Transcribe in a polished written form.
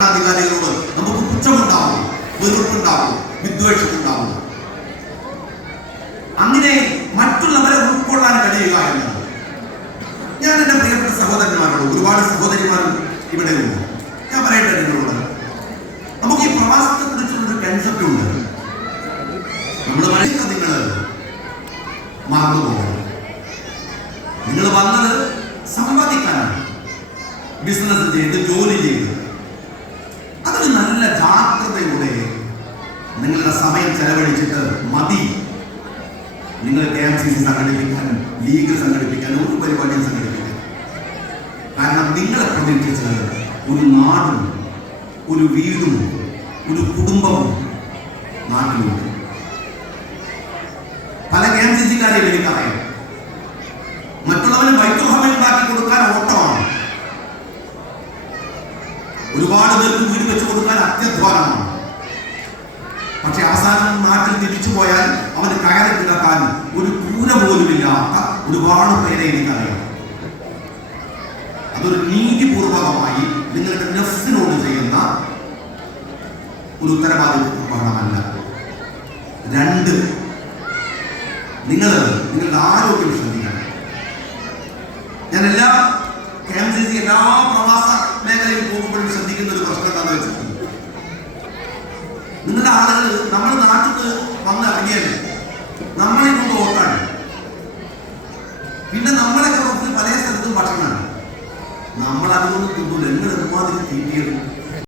ഭരണാധികാരികളോട് നമുക്ക് പുച്ഛമുണ്ടാവും, വെറുപ്പുണ്ടാവും, വിദ്വേഷമുണ്ടാവും. അങ്ങനെ മറ്റുള്ളവരെ ഉൾക്കൊള്ളാൻ കഴിയുക എന്നത്. ഞാൻ എൻ്റെ പ്രിയപ്പെട്ട സഹോദരന്മാരോട്, ഒരുപാട് സഹോദരിമാരും ഇവിടെ ഉണ്ട്, ഞാൻ പറയട്ടെ നിങ്ങളോട്, നമുക്ക് ഈ പ്രവാസത്തെ കുറിച്ചുള്ളൊരു കൺസെപ്റ്റ് ഉണ്ട്. നമ്മൾ നിങ്ങൾ മറന്നുപോകും. നിങ്ങൾ വന്നത് സമ്പാദിക്കാനാണ്, ബിസിനസ് ചെയ്ത് ജോലി ചെയ്ത്. അതൊരു നല്ല ജാഗ്രതയോടെ നിങ്ങളുടെ സമയം ചെലവഴിച്ചിട്ട് മതി നിങ്ങൾ KMCC സംഘടിപ്പിക്കാനും ലീഗ് സംഘടിപ്പിക്കാനും ഒരു പരിപാടിയും സംഘടിപ്പിക്കാൻ. കാരണം നിങ്ങളെ പ്രതീക്ഷിച്ച് ഒരു നാടും ഒരു വീടും ഒരു കുടുംബവും നാട്ടിലുണ്ട്. പല KMCC-ക്കാരെയും എനിക്കറിയാം. മറ്റുള്ളവന് വൈദ്യുതഭവൻ ഉണ്ടാക്കി കൊടുക്കാൻ ഓട്ടമാണ്, ഒരുപാട് പേർക്ക് വീട് വെച്ച് കൊടുക്കാൻ അത്യധ്വാനമാണ്. പക്ഷെ അവസാനം നാട്ടിൽ തിരിച്ചു പോയാൽ അവന് കയറി കിടക്കാൻ ഒരു കൂര പോലുമില്ലാത്ത ഒരുപാട് പേരെ എനിക്കറിയാം. അതൊരു നീതിപൂർവകമായി നിങ്ങളുടെ നഫ്സിനോട് ചെയ്യുന്ന ഒരു ഉത്തരവാദിത്വമല്ല. രണ്ട്, നിങ്ങളുടെ ആരോഗ്യം ശ്രദ്ധിക്കണം. ഞാൻ എല്ലാ KMCC എല്ലാ പ്രവാസ മേഖലയിൽ പോകുമ്പോഴും ശ്രദ്ധിക്കുന്ന ഒരു പ്രശ്നം എന്താണെന്ന് വെച്ചിട്ടുണ്ട്, നിങ്ങളുടെ ആളുകൾ നമ്മൾ നാട്ടിൽ വന്നിറങ്ങിയാൽ നമ്മളെ കൊണ്ട് ഓട്ടാണ്. പിന്നെ നമ്മളെ കുറച്ച് പല സ്ഥലത്തും ഭക്ഷണമാണ്, നമ്മൾ അതുകൊണ്ട് തിന്നൂല. നിങ്ങൾ ഒരുമാതിരി തീറ്റിയത്